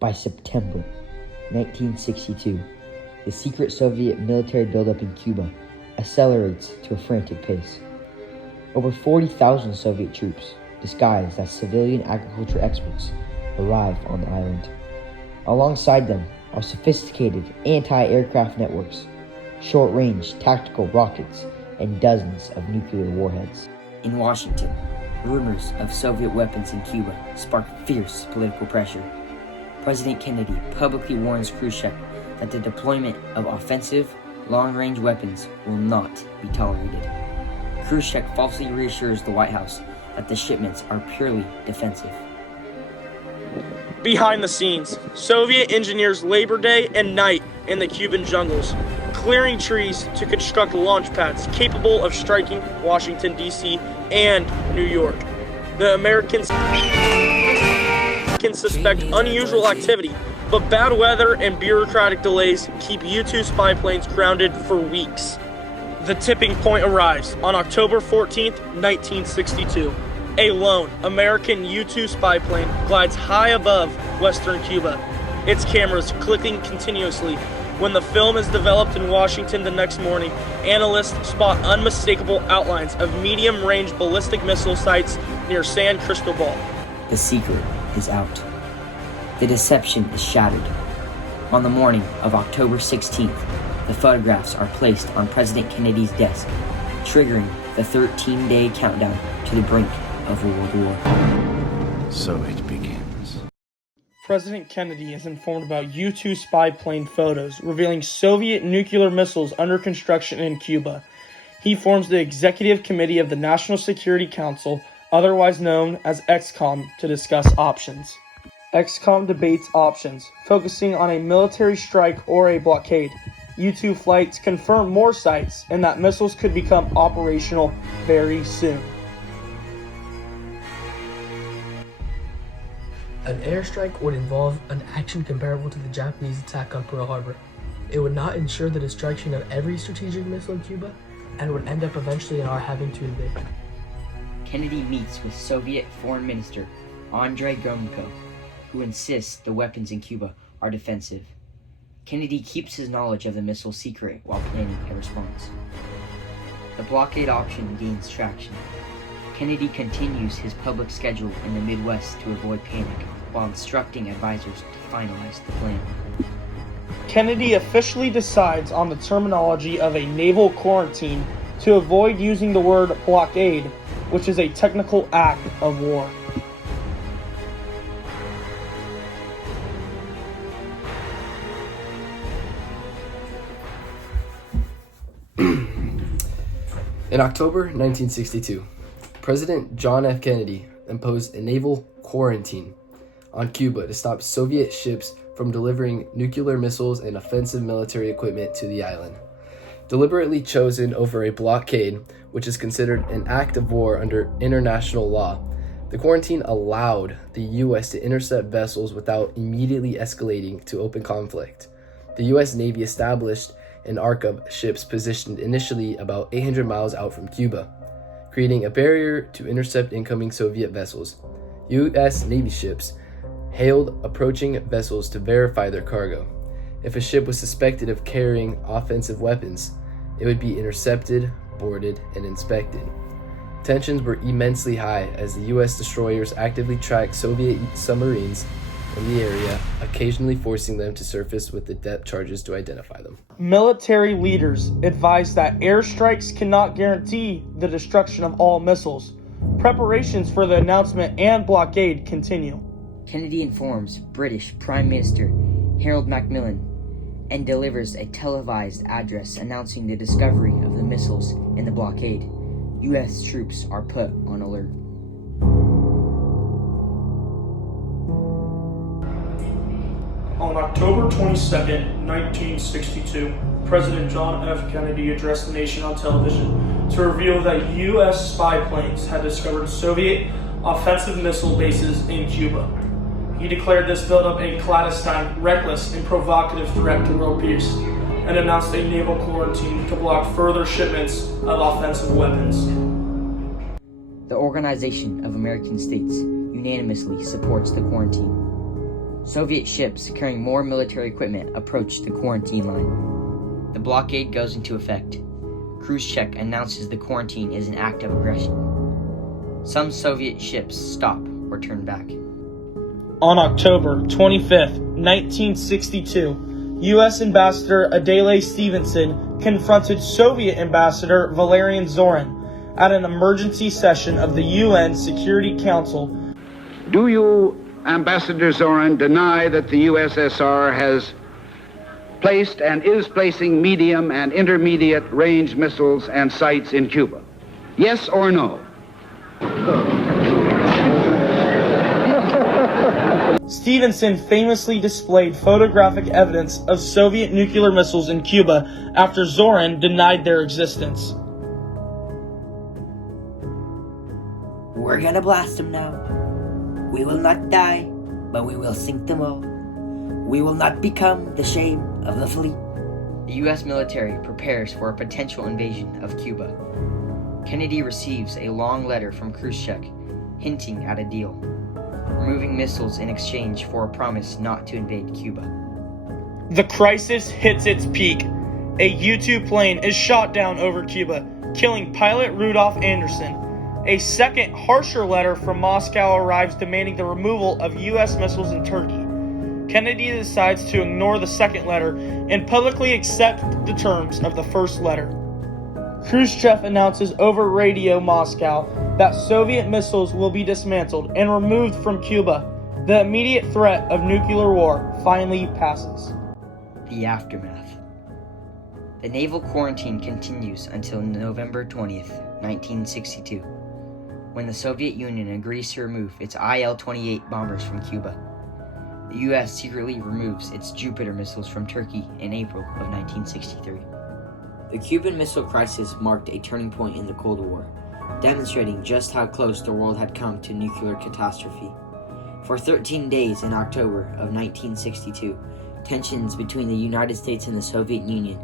By September 1962, the secret Soviet military buildup in Cuba accelerates to a frantic pace. Over 40,000 Soviet troops, disguised as civilian agriculture experts, arrive on the island. Alongside them are sophisticated anti-aircraft networks, short-range tactical rockets, and dozens of nuclear warheads. In Washington, rumors of Soviet weapons in Cuba spark fierce political pressure. President Kennedy publicly warns Khrushchev that the deployment of offensive, long-range weapons will not be tolerated. Khrushchev falsely reassures the White House that the shipments are purely defensive. Behind the scenes, Soviet engineers labor day and night in the Cuban jungles, clearing trees to construct launch pads capable of striking Washington, D.C. and New York. The Americans can suspect unusual activity, but bad weather and bureaucratic delays keep U-2 spy planes grounded for weeks. The tipping point arrives on October 14th, 1962. A lone American U-2 spy plane glides high above western Cuba, its cameras clicking continuously. When the film is developed in Washington the next morning, analysts spot unmistakable outlines of medium-range ballistic missile sites near San Cristobal. The secret is out. The deception is shattered. On the morning of October 16th, the photographs are placed on President Kennedy's desk, triggering the 13-day countdown to the brink of World War. So it begins. President Kennedy is informed about U-2 spy plane photos revealing Soviet nuclear missiles under construction in Cuba. He forms the Executive Committee of the National Security Council, otherwise known as XCOM, to discuss options. XCOM debates options, focusing on a military strike or a blockade. U-2 flights confirm more sites and that missiles could become operational very soon. An airstrike would involve an action comparable to the Japanese attack on Pearl Harbor. It would not ensure the destruction of every strategic missile in Cuba, and would end up eventually in our having to invade. Kennedy meets with Soviet Foreign Minister Andrei Gromyko, who insists the weapons in Cuba are defensive. Kennedy keeps his knowledge of the missile secret while planning a response. The blockade option gains traction. Kennedy continues his public schedule in the Midwest to avoid panic, while instructing advisors to finalize the plan. Kennedy officially decides on the terminology of a naval quarantine to avoid using the word blockade, which is a technical act of war. In October 1962, President John F. Kennedy imposed a naval quarantine on Cuba to stop Soviet ships from delivering nuclear missiles and offensive military equipment to the island. Deliberately chosen over a blockade, which is considered an act of war under international law, the quarantine allowed the U.S. to intercept vessels without immediately escalating to open conflict. The U.S. Navy established an arc of ships positioned initially about 800 miles out from Cuba, creating a barrier to intercept incoming Soviet vessels. U.S. Navy ships hailed approaching vessels to verify their cargo. If a ship was suspected of carrying offensive weapons, it would be intercepted, boarded, and inspected. Tensions were immensely high as the U.S. destroyers actively tracked Soviet submarines in the area, occasionally forcing them to surface with the depth charges to identify them. Military leaders advised that airstrikes cannot guarantee the destruction of all missiles. Preparations for the announcement and blockade continue. Kennedy informs British Prime Minister Harold Macmillan and delivers a televised address announcing the discovery of the missiles in the blockade. U.S. troops are put on alert. On October 22, 1962, President John F. Kennedy addressed the nation on television to reveal that U.S. spy planes had discovered Soviet offensive missile bases in Cuba. He declared this buildup a clandestine, reckless, and provocative threat to world peace, and announced a naval quarantine to block further shipments of offensive weapons. The Organization of American States unanimously supports the quarantine. Soviet ships carrying more military equipment approach the quarantine line. The blockade goes into effect. Khrushchev announces the quarantine is an act of aggression. Some Soviet ships stop or turn back. On October 25, 1962, U.S. Ambassador Adlai Stevenson confronted Soviet Ambassador Valerian Zorin at an emergency session of the UN Security Council. Do you, Ambassador Zorin, deny that the USSR has placed and is placing medium and intermediate range missiles and sights in Cuba? Yes or no? Stevenson famously displayed photographic evidence of Soviet nuclear missiles in Cuba after Zorin denied their existence. We're gonna blast them now. We will not die, but we will sink them all. We will not become the shame of the fleet. The U.S. military prepares for a potential invasion of Cuba. Kennedy receives a long letter from Khrushchev hinting at a deal, removing missiles in exchange for a promise not to invade Cuba. The crisis hits its peak. A U-2 plane is shot down over Cuba, killing pilot Rudolf Anderson. A second, harsher letter from Moscow arrives demanding the removal of U.S. missiles in Turkey. Kennedy decides to ignore the second letter and publicly accept the terms of the first letter. Khrushchev announces over radio Moscow that Soviet missiles will be dismantled and removed from Cuba. The immediate threat of nuclear war finally passes. The aftermath. The naval quarantine continues until November 20th, 1962, when the Soviet Union agrees to remove its Il-28 bombers from Cuba. The U.S. secretly removes its Jupiter missiles from Turkey in April of 1963. The Cuban Missile Crisis marked a turning point in the Cold War, demonstrating just how close the world had come to nuclear catastrophe. For 13 days in October of 1962, tensions between the United States and the Soviet Union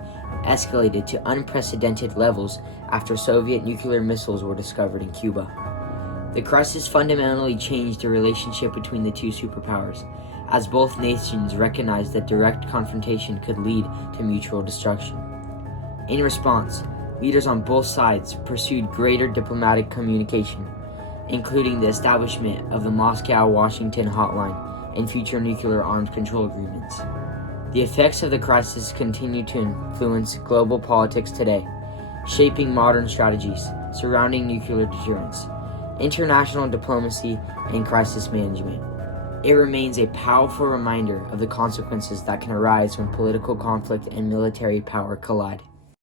escalated to unprecedented levels after Soviet nuclear missiles were discovered in Cuba. The crisis fundamentally changed the relationship between the two superpowers, as both nations recognized that direct confrontation could lead to mutual destruction. In response, leaders on both sides pursued greater diplomatic communication, including the establishment of the Moscow-Washington hotline and future nuclear arms control agreements. The effects of the crisis continue to influence global politics today, shaping modern strategies surrounding nuclear deterrence, international diplomacy, and crisis management. It remains a powerful reminder of the consequences that can arise when political conflict and military power collide.